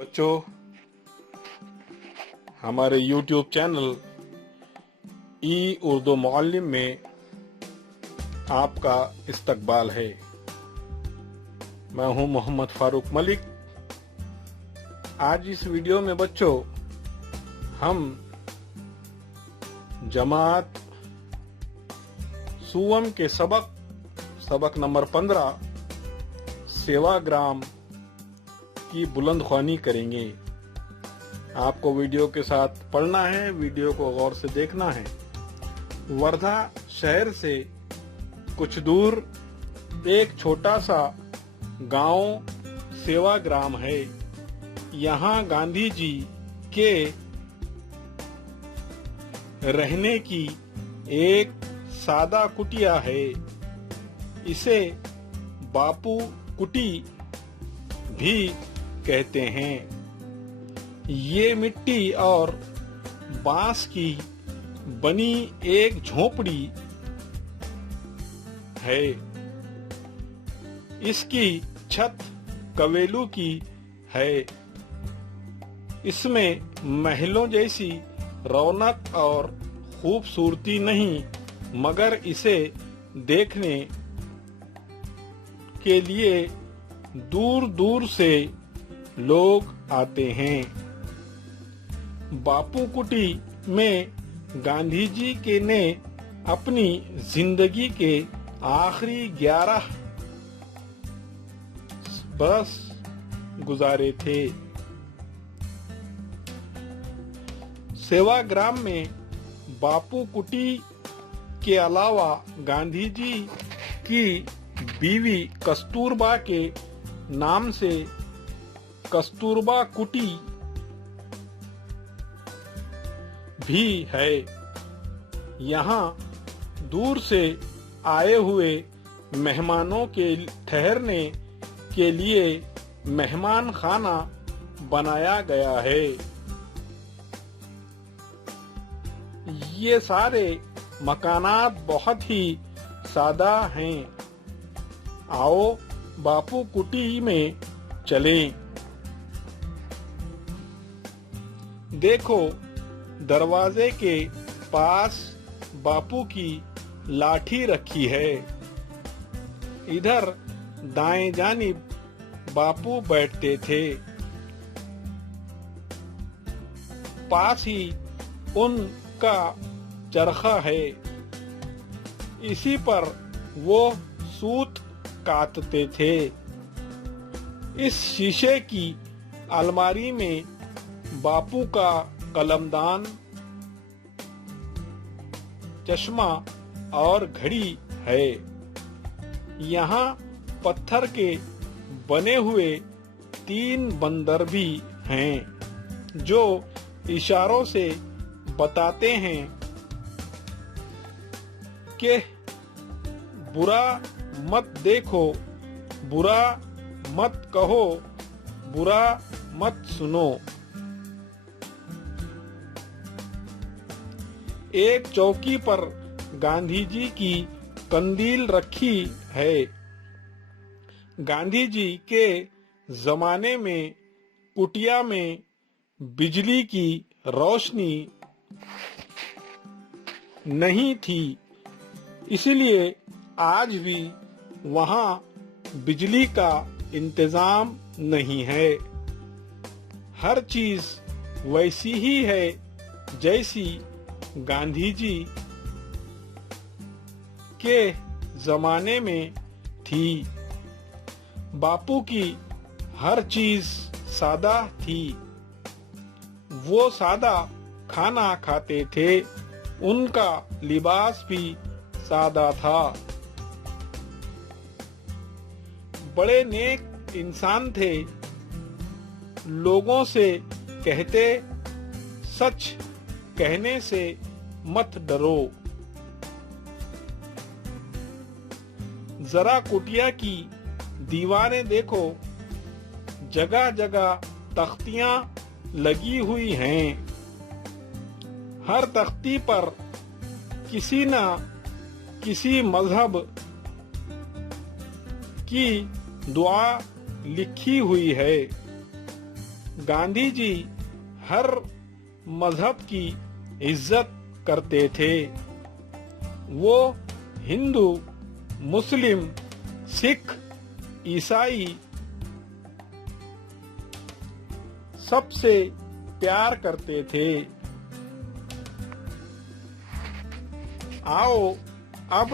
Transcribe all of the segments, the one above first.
बच्चों, हमारे YouTube channel ई Urdu Muallem में आपका इस्तकबाल है। मैं हूं मोहम्मद फारूक मलिक। आज इस वीडियो में बच्चों हम जमात सुवम के सबक नंबर 15 सेवाग्राम की बुलंदख्वानी करेंगे। आपको वीडियो के साथ पढ़ना है, वीडियो को गौर से देखना है। वर्धा शहर से कुछ दूर एक छोटा सा गांव सेवाग्राम है। यहाँ गांधी जी के रहने की एक सादा कुटिया है। इसे बापू कुटी भी कहते हैं। ये मिट्टी और बांस की बनी एक झोपड़ी है। इसकी छत कवेलू की है। इसमें महलों जैसी रौनक और खूबसूरती नहीं, मगर इसे देखने के लिए दूर दूर से लोग आते हैं। बापू कुटी में गांधी जी के ने अपनी जिंदगी के आखिरी 11 बरस गुजारे थे। सेवाग्राम में बापू कुटी के अलावा गांधी जी की बीवी कस्तूरबा के नाम से कस्तूरबा कुटी भी है। यहाँ दूर से आए हुए मेहमानों के ठहरने के लिए मेहमान खाना बनाया गया है। ये सारे मकानात बहुत ही सादा हैं। आओ बापू कुटी में चलें। देखो, दरवाजे के पास बापू की लाठी रखी है। इधर दाएं जानिब बापू बैठते थे। पास ही उनका चरखा है। इसी पर वो सूत काटते थे। इस शीशे की अलमारी में बापू का कलमदान, चश्मा और घड़ी है। यहाँ पत्थर के बने हुए 3 बंदर भी हैं, जो इशारों से बताते हैं कि बुरा मत देखो, बुरा मत कहो, बुरा मत सुनो। एक चौकी पर गांधी जी की कंदील रखी है। गांधी जी के जमाने में कुटिया में बिजली की रोशनी नहीं थी, इसलिए आज भी वहां बिजली का इंतजाम नहीं है। हर चीज वैसी ही है जैसी गांधी जी के जमाने में थी। बापू की हर चीज सादा थी। वो सादा खाना खाते थे। उनका लिबास भी सादा था। बड़े नेक इंसान थे। लोगों से कहते, सच कहने से मत डरो। जरा कुटिया की दीवारें देखो, जगह जगह तख्तियां लगी हुई हैं। हर तख्ती पर किसी न किसी मजहब की दुआ लिखी हुई है। गांधी जी हर मजहब की इज्जत करते थे। वो हिंदू, मुस्लिम, सिख, ईसाई सबसे प्यार करते थे। आओ अब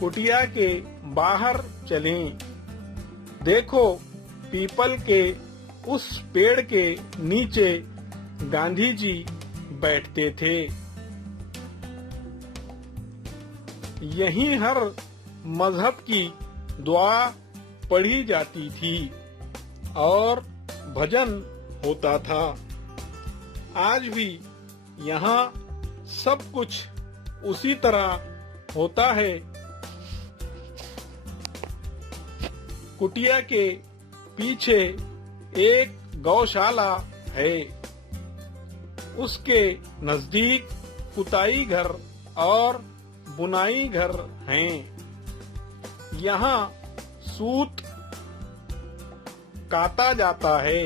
कुटिया के बाहर चलें। देखो पीपल के उस पेड़ के नीचे गांधी जी बैठते थे। यहीं हर मजहब की दुआ पढ़ी जाती थी और भजन होता था। आज भी यहाँ सब कुछ उसी तरह होता है। कुटिया के पीछे एक गौशाला है। उसके नजदीक कुताई घर और बुनाई घर हैं। यहाँ सूत काता जाता है।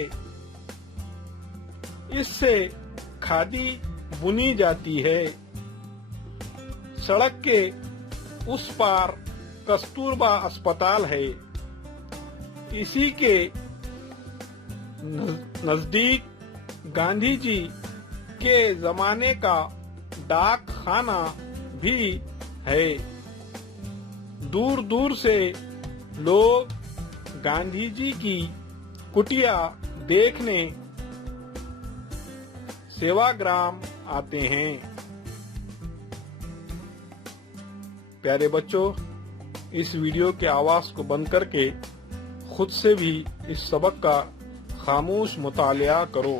इससे खादी बुनी जाती है। सड़क के उस पार कस्तूरबा अस्पताल है। इसी के नजदीक गांधी जी के जमाने का डाक खाना भी है। दूर दूर से लोग गांधी जी की कुटिया देखने सेवाग्राम आते हैं। प्यारे बच्चों, इस वीडियो के आवाज को बंद करके खुद से भी इस सबक का खामोश मुतालिया करो।